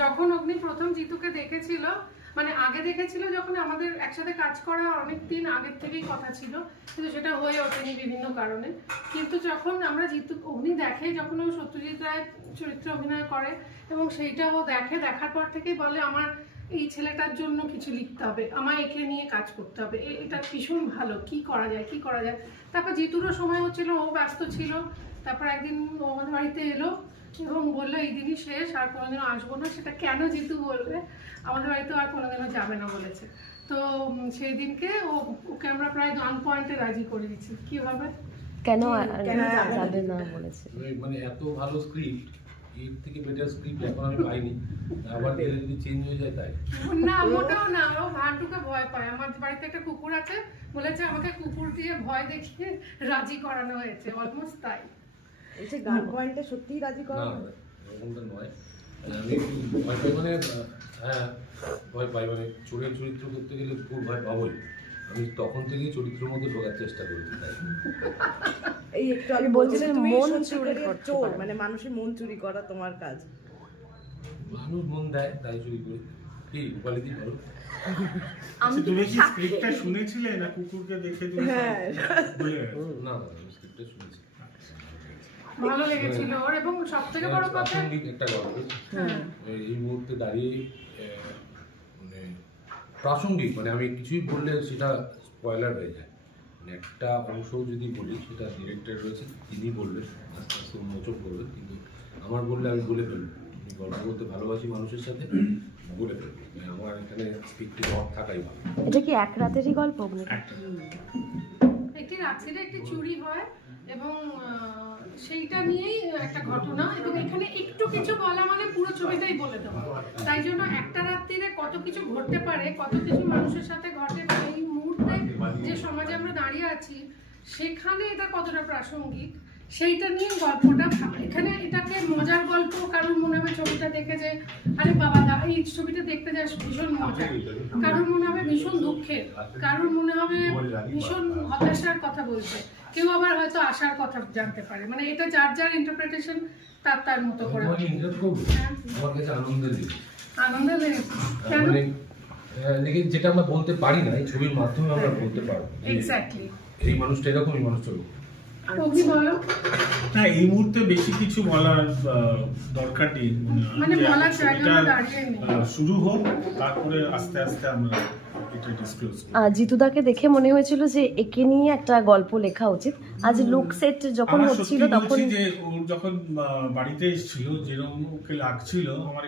যখন অগ্নি প্রথম জিতুকে দেখেছিল, মানে আগে দেখেছিল যখন আমাদের একসাথে কাজ করা অনেকদিন আগের থেকেই কথা ছিল, কিন্তু সেটা হয়ে ওঠেনি বিভিন্ন কারণে। কিন্তু যখন আমরা অগ্নি দেখে, যখন ও সত্যজিৎ রায় চরিত্রে অভিনয় করে এবং সেইটা ও দেখে, দেখার পর থেকেই বলে আমার এই ছেলেটার জন্য কিছু লিখতে হবে, আমায় একে নিয়ে কাজ করতে হবে, এটা ভীষণ ভালো, কি করা যায় কি করা যায়। তারপর জিতুরও সময় হচ্ছিল, ও ব্যস্ত ছিল। তারপর একদিন ও আমাদের বাড়িতে এলো এবং বললো এই দিনই শেষ, আর কোনোদিনও আসবো না। সেটা কেন জিতু বলবে, আমাদের বাড়িতে আর কোনোদিনও যাবে না বলেছে। তো সেই দিনকে ওকে আমরা প্রায় গান পয়েন্টে রাজি করে দিচ্ছি। কিভাবে কেন যাবে না বলেছে, মানে এত ভালো স্ক্রিপ্ট, এর থেকে বেটার স্ক্রিপ্ট এখন আমি পাইনি। আবার যদি চেঞ্জ হয়ে যায় তাই না, মোটেও না। ও ভান্টুকে ভয় পায়। আমার বাড়িতে একটা কুকুর আছে, বলেছে আমাকে কুকুর দিয়ে ভয় দেখিয়ে রাজি করানো হয়েছে, অলমোস্ট তাই। এই যে গান পয়েন্টে সত্যিই রাজি করা না, এরকমটা নয়। আমি একটু ভয় পাই, মানে হ্যাঁ ভয় পাই, মানে চোরের চরিত্র করতে গেলে খুব ভয় পাবোই। আমি তখন থেকেই চরিত্রের মধ্যে ঢোকার চেষ্টা করেছি। তাই এই একটু আগে বলছিলেন মন চুরি চোর, মানে মানুষের মন চুরি করা তোমার কাজ। মানুষ মন দেয় তাই চুরি করি। কি উপালিতি করো। তুমি কি স্ক্রিপ্টটা শুনেছিলে না কুকুরকে দেখে তুমি বলে গেছো? না আমি স্ক্রিপ্টটা শুনেছি, ভালো লেগেছিল ওর। এবং সব থেকে বড় কথা, প্রাসঙ্গিক একটা গল্প। এই মুহূর্তে দাঁড়িয়ে মানে প্রাসঙ্গিক, মানে আমি কিছুই বললে সেটা স্পয়লার হয়ে যায়। মানে একটা অংশ যদি বলি, সেটা ডিরেক্টর রয়েছে, তিনি বলবেন, আস্তে আস্তে উন্মোচন করবেন, কিন্তু আমার বললে আমি বলে ফেলবো। আমি গল্প করতে ভালোবাসি মানুষের সাথে, বলে ফেলবো। মানে আমার এখানে স্ক্রিপ্টে রড থাকাই ভালো। এটা কি এক রাতেরই গল্প? একটি রাত্রিরে একটি চুরি হয় এবং সেইটা নিয়েই একটা ঘটনা, এবং এখানে একটু কিছু বলা মানে পুরো ছবিটাই বলে দেওয়া। তাই জন্য একটা রাত্রিরে কত কিছু ঘটতে পারে, কত কিছু মানুষের সাথে ঘটে, এই মুহূর্তে যে সমাজে আমরা দাঁড়িয়ে আছি সেখানে এটা কতটা প্রাসঙ্গিক সেইটা নিয়ে গল্পটা। এখানে এটাকে মজার গল্প, কারোর মনে হবে ছবিটা দেখে যে আরে বাবা এই ছবিটা দেখতে যাস ভীষণ মজা, কারোর মনে হবে ভীষণ দুঃখের, কারোর মনে হবে ভীষণ হতাশার কথা বলছে, কেউ আবার হয়তো আশার কথা জানতে পারে। মানে এটা যার যার ইন্টারপ্রিটেশন তার মতো করে। তোমাকে ইন্টারেস্ট করবো, আমার কাছে আনন্দের দিক, আনন্দ লেগেছে কেন? মানে যেটা আমরা বলতে পারি না, এই ছবির মাধ্যমে আমরা বলতে পারবো। এক্স্যাক্টলি, এই মানুষটা এরকম, এই মানুষটা এরকম। তুমি বলো। না, এই মুহূর্তে বেশি কিছু বলার দরকার নেই। মানে বলার জায়গা দাঁড়িয়ে নেই। শুরু হোক, তারপরে আস্তে আস্তে আমরা এটা ডিসক্লোজ করব। জিতুদাকে দেখে মনে হয়েছিল যে একে নিয়ে একটা গল্প লেখা উচিত। আজ লুক সেট যখন আমার হচ্ছিল সত্যি তখন বলছি যে ওর যখন বাড়িতে এসেছিল, যেরকম ওকে লাগছিল, আমার